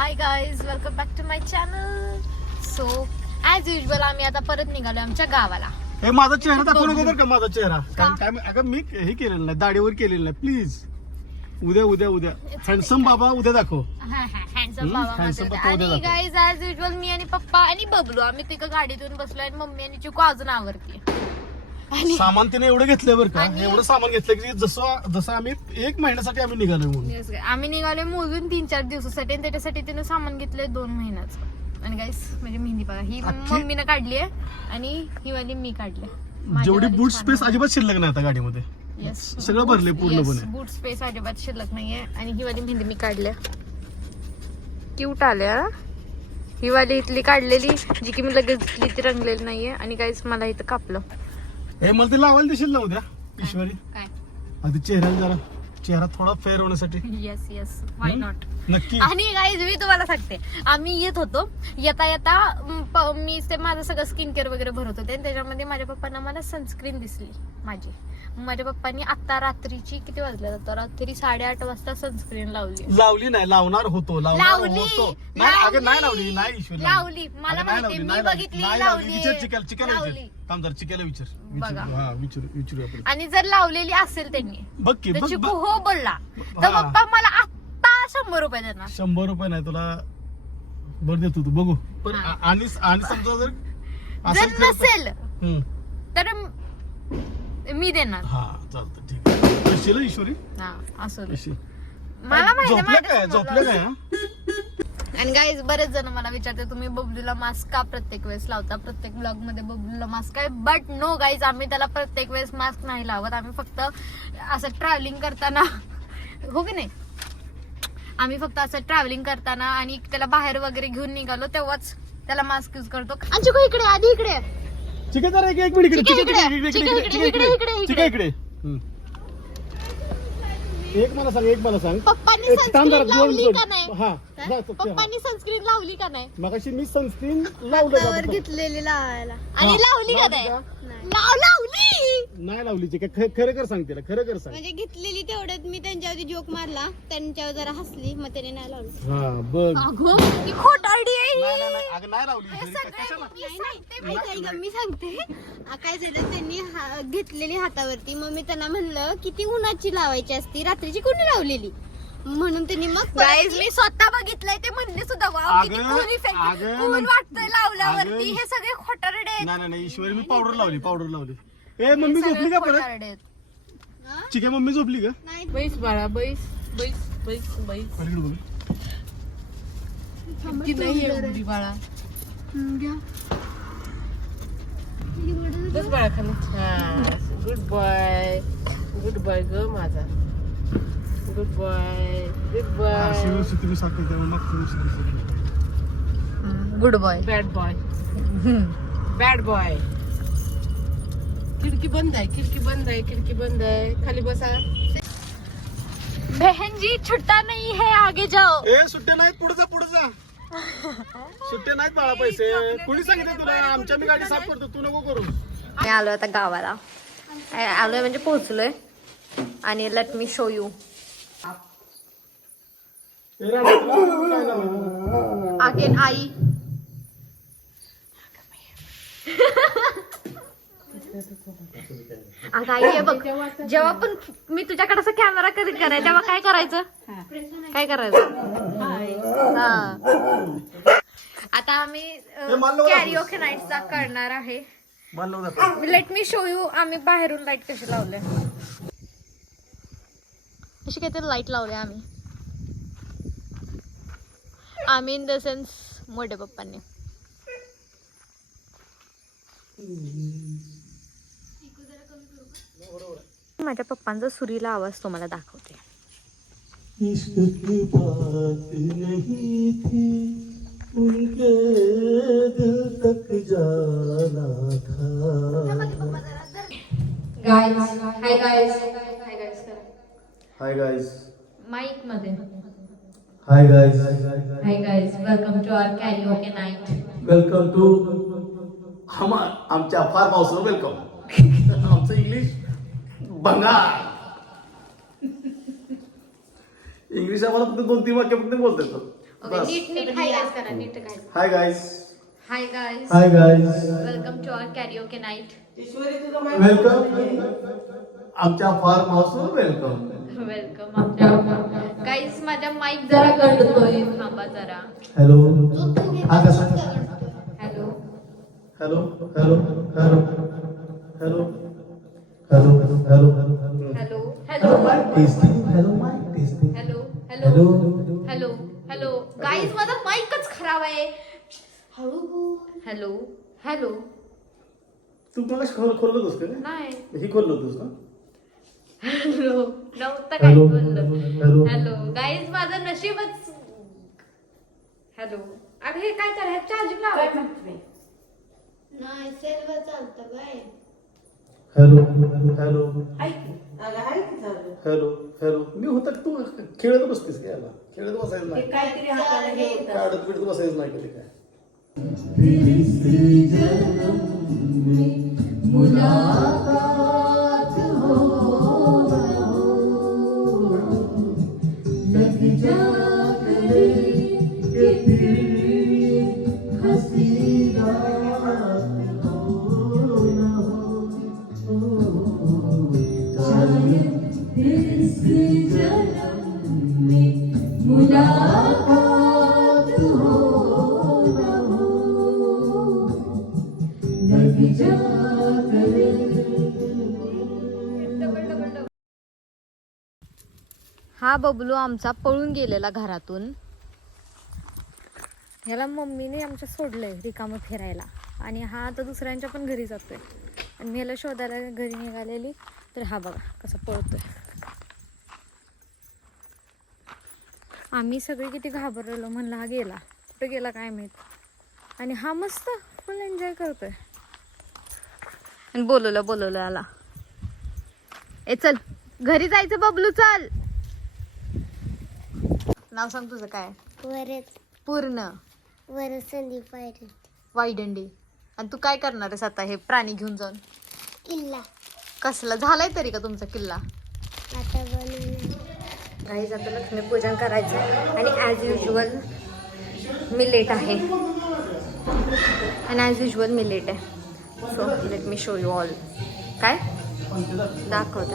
High guys, welcome back to my channel. So as usual आम्ही आता परत निघालो आमच्या गावाला. हे माझा चेहरा दाखवू नको बरं का, माझा चेहरा काय अगं मी हे केलेलं नाही, दाढीवर केलेलं नाही. प्लीज उद्या उद्या उद्या हँडसम बाबा उद्या दाखव. हँडसम बाबा handsome म्हणतात. पप्पा उद्या आणि दाखव. गाईज ॲज युजल मी आणि पप्पा आणि बबलू आम्ही तिकडे गाडीतून बसलो आणि मम्मी आणि चिकू अजून आवरती. सामान तिने एवढं घेतलं बरं का, आणि- एवढं सामान घेतलं की जसं आम्ही 1 महिन्यासाठी आम्ही निघालो म्हणून. Yes, guys. आम्ही निघालोय मोजून 3-4 दिवसासाठी आणि त्याच्यासाठी तिने सामान घेतलंय 2 महिन्याचं. आणि गाईस म्हणजे मेहंदी बघा, ही अख्खी- मम्मीनं काढली आहे आणि ही वाली मी काढली. जेवढी बूट स्पेस अजिबात शिल्लक नाही आता गाडीमध्ये. येस, सगळं भरले पूर्णपणे. बूट स्पेस अजिबात शिल्लक नाहीये. आणि ही वाली मेहंदी मी काढल्या, क्यूट आल्या. ही वाली इथली काढलेली जी की मी लगेच घेतली ती रंगलेली नाहीये. आणि गाईस मला इथं कापलं. हे मला ते लावायला देशील ना उद्या ईश्वरी, काय अगदी चेहरा थोडा फेअर होण्यासाठी. Yes yes, why not. नक्की. आणि गाईज मी तुम्हाला सांगते, आम्ही येत होतो, येता येता मी ते माझं सगळं स्किन केअर वगैरे भरत होते आणि त्याच्यामध्ये माझ्या पप्पांना मला सनस्क्रीन दिसली माझी. माझ्या पप्पांनी आता रात्रीची किती वाजल्या जातो, रात्री 8:30 वाजता सनस्क्रीन लावली नाही, लावणार होतो नाही अगं नाही लावली, नाही ईश्वरी लावली. मला माहिती, मी बघितली, लावली. चिकायला विचार बघा. हा विचारू आपण. आणि जर लावलेली असेल त्यांनी बघ की तर बघ चिकू बघ. हो बोलला तर हा. पप्पा मला आत्ता 100 रुपये देणार. 100 रुपये नाही तुला बरं देतो तू, बघू. पण हा. आणि समजा जर जर असेल तर- नसेल हम्म. तर मी देणार. हा चालतं, ठीक आहे. कशील ईश्वरी हा असं दे. कशी मला माहिती झोपल्या काय हा? आणि गाईज बरेच जण मला विचारते तुम्ही बबलूला मास्क का प्रत्येक वेळेस लावता, प्रत्येक ब्लॉग मध्ये बबलूला मास्क आहे. बट नो गाईज, आम्ही त्याला प्रत्येक वेळेस मास्क नाही लावत. आम्ही फक्त असं ट्रॅव्हलिंग करताना हो की नाही, आम्ही फक्त असं ट्रॅव्हलिंग करताना आणि त्याला बाहेर वगैरे घेऊन निघालो तेव्हाच त्याला मास्क युज करतो. आणि चिकू इकडे, आधी इकडे ठीक आहे, जरा एक मिनिट इकडे, ठीक आहे, इकडे, ठीक आहे, इकडे, इकडे, इकडे. ठीक आहे, इकडे. हम्म. एक मला सांग पप्पांनी एक थांब जरा, सनस्क्रीन लावली दोन- का नाही? हा जा, चल, पप्पांनी सनस्क्रीन लावली का नाही? मगाशी मी सनस्क्रीन लावलं हातावर का? घेतलेली लावायला. आणि हा. लावली का नाही? लावली लावली नाही लावली जी काय, खरं कर सांग तिला, खरं कर सांग. म्हणजे घेतलेली तेवढ्यात मी त्यांच्यावरती जोक मारला, त्यांच्यावर जरा हसली, मग त्याने नाही लावली. हा बघ. अगं ती खोटारडी आहे नाही, ही. नाही, नाही, अगं नाही लावली हे ईश्वरी, सगळं कशाला? मी सांगते, नाही, ऐका, ऐका, मी सांगते. काय झालं, त्यांनी घेतलेली हातावरती, मग मी त्यांना म्हणलं की ती उन्हाची लावायची असती, रात्रीची कोणी लावलेली, म्हणून त्यांनी मग Guys, मी स्वतः बघितलंय, ते म्हणले सुद्धा वाव किती अगं, cool effect, अगं, cool वाटतंय लावल्यावरती. अगं, हे सगळे खोटारडे आहेत. नाही ईश्वरी, मी पावडर लावली. ए मम्मी सगळे झोपली का परत? खोटारडे आहेत. ठीक आहे, मम्मी झोपली का? नाही. बैस बाळा बैस बैस बैस बैस पलीकडे बघ. ती नाही आहे उडी बाळा. बस बाळा खाली. गुड बॉय ग माझा. गुड बॉय आरशी वर्षी तुम्ही साखर द्यावं, मागच्या वर्षी गुड बॉय. Bad boy. खिडकी बंद आहे. खाली बसा. बहन जी छुट्टा नहीं है, आगे जाओ. ए सुट्टे नाहीत, पुढे जा. सुट्टे नाहीत बाळा, पैसे कुणी सांगितलं तुला? आमच्या मी गाडी साफ करतो, तू नको करू. मी आलोय आता गावाला. आलोय म्हणजे पोहोचलोय. आणि let me show you again I. अगं आई हे बघ, जेव्हा पण मी तुझ्याकडे असं कॅमेरा कधी करायचं तेव्हा काय करायचं? हा. आता आम्ही कॅरिओके नाईटचा करणार आहे. लेट मी शो यू आम्ही बाहेरून लाईट कशी लावले, अशी काहीतरी लाईट लावले आम्ही इन द सेन्स मोठे पप्पांनी. माझ्या पप्पांचा सुरीला आवाज तुम्हाला दाखवते. हाय गाइस. माईक मध्ये hi guys. Hi guys, welcome to our karaoke night. Welcome to आमच्या फार्म हाऊसला वेलकम. आमचं इंग्लिश भंगार. इंग्लिश आम्हाला फक्त 2-3 वाक्य फक्त बोलता येतं. ओके बस. नीट नीट हाय गाईज करा नीट guys hi guys. Hi guys hi guys. Welcome to our karaoke night welcome आमच्या फार्म हाऊसवर वेलकम. वेलकम आमच्या गाईज माझा माईक जरा गळतोय थांबा जरा हॅलो. जो तू घेतला हा कसा? तोच करतो. Hello hello hello hello hello hello hello hello hello mike testing. Hello mike testing. Hello hello. Hello hello hello guys माझा माईकच खराब आहे हळू बोल. हॅलो हॅलो तू मला खोललं होतंस का? नाही ही खोललं होतंस ना? हॅलो नव्हतं काय हॅलो बोललं हॅलो हॅलो गाईज माझं नशीबच हॅलो अरे हे काय करायचं चार्जिंग लावायचं नाही सेलवर चालतं काय. हॅलो हॅलो अगं आहे की चालू हॅलो हॅलो मी होता तू खेळत बसतेस का याला? खेळत बसायचं ते नाही, काहीतरी हाताला हे होतं काढत बिडत बसायचं नाही कधी काय. हा बबलू आमचा पळून गेलेला घरातून. ह्याला मम्मीने आमच्या सोडलंय रिकामं फिरायला आणि हा आता दुसऱ्यांच्या पण घरी जातोय आणि मी ह्याला शोधायला घरी निघालेली तर हा बघा कसा पळतोय. आम्ही सगळे किती घाबरलो म्हणलं हा गेला कुठे गेला काय माहित आणि हा मस्त फुल एन्जॉय करतोय आणि बोलवलं आला. ए चल घरी जायचं बबलू चल. नाव सांग तुझं काय? वरच पूर्ण वर संदीप पाहिजे. वाईदंडी. आणि तू काय करणार आहेस आता हे प्राणी घेऊन जाऊन? किल्ला कसला झालाय तरी का तुमचा किल्ला? आता बनवणार. गाईज आता लक्ष्मीपूजन करायचं आणि ॲज युजल मी लेट आहे आणि ॲज युजल मी लेट आहे. So let me show you all. काय दाखवते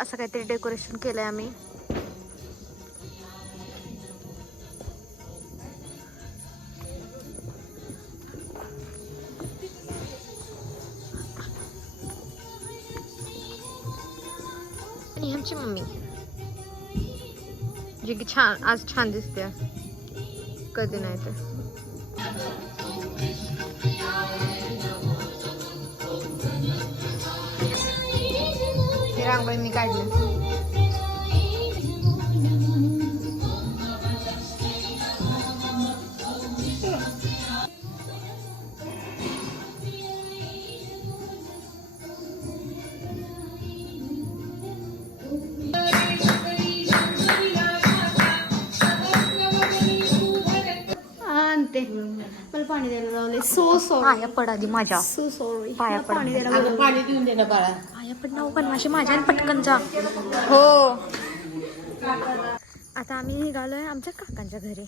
असं काहीतरी डेकोरेशन केलंय आम्ही. आणि आमची मम्मी जी की छान आज छान दिसते कधी नाही तर. ही रांगोळी मी काढली. आणते मला पाणी द्यायला लावले. So sorry. पाया पड आधी माझ्या. So sorry. पाया पड. पाणी द्यायला अगं पाणी देऊन दे ना बाळा पाया पड ना पण माझ्या आणि पटकन जा. हो आता आम्ही निघालोय आमच्या काकांच्या घरी.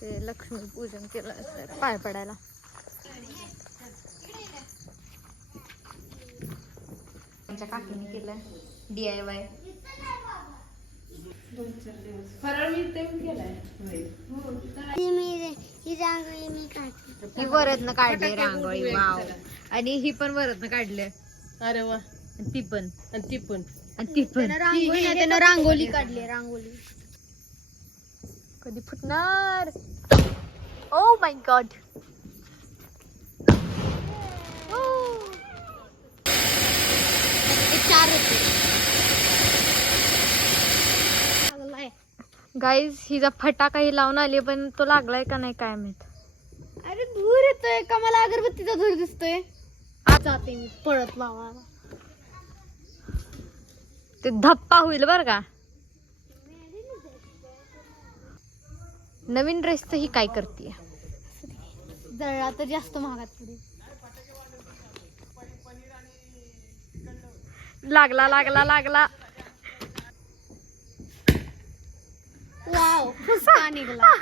ते लक्ष्मी पूजन केलं तर पाया पडायला. आमच्या काकीने केलं DIY. फराळ मी ते केलाय ही रांगोळी मी काढते. ही वरतनं काढली रांगोळी. वाव. आणि ही पण वरतनं काढली. अरे वा आणि ती पण आणि ती पण आणि ती पण रांगोळी नाही, त्यानं रांगोळी काढली. रांगोळी कधी फुटणार? Oh my God. चार होते. गाईज हिचा फटाकाही लावून आली पण तो लागलाय का नाही काय माहित. अरे धूर येतोय का मला अगरबत्तीचा धूर दिसतोय. जाते मी पळत लावायला. ते धप्पा होईल बर का. नवीन ड्रेसचं ही काय करते? जळला तर जास्त महागात पडेल. लागला लागला लागला. वाव फुसका निघाला.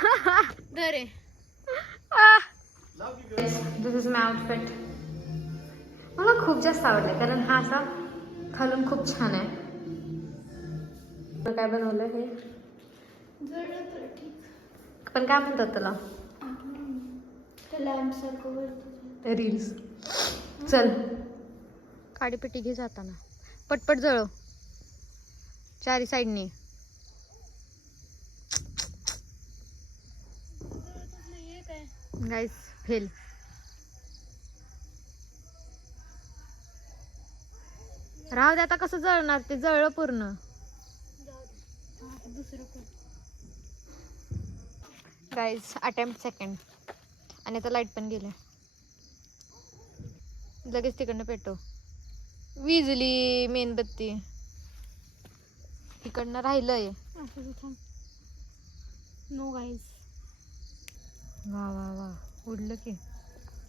धरे दिस इज माय आउटफिट. मला खूप जास्त आवडलं कारण हा असा खालून खूप छान आहे. काय बनवलं हे पण काय म्हणतात त्याला रील्स. चल काडीपेटी घे जाताना पटपट जळव चारी साईडने. गाईस फेल. राहू दे आता कसं जळणार ते जळलं पूर्ण. गाईस अटेम्प्ट सेकंड आणि आता लाईट पण गेले. लगेच तिकडनं पेटव. विजली मेणबत्ती इकडनं राहिलंय. No guys. वा वा वा उडलं की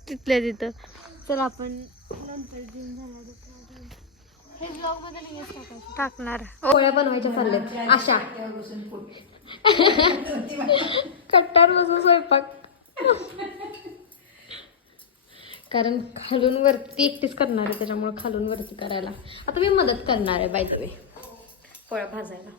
तिथल्या तिथं. चल आपण नंतर जिम झाल्यावर हे ब्लॉग मध्ये नाही टाकायचं. टाकणार. पोळ्या बनवायच्या चालल्यात अशा कट्टार बसून स्वयंपाक. कारण खालून वरती एकटीच करणार आहे त्याच्यामुळे खालून वरती करायला आता मी मदत करणार आहे बाय द वे पोळ्या भाजायला.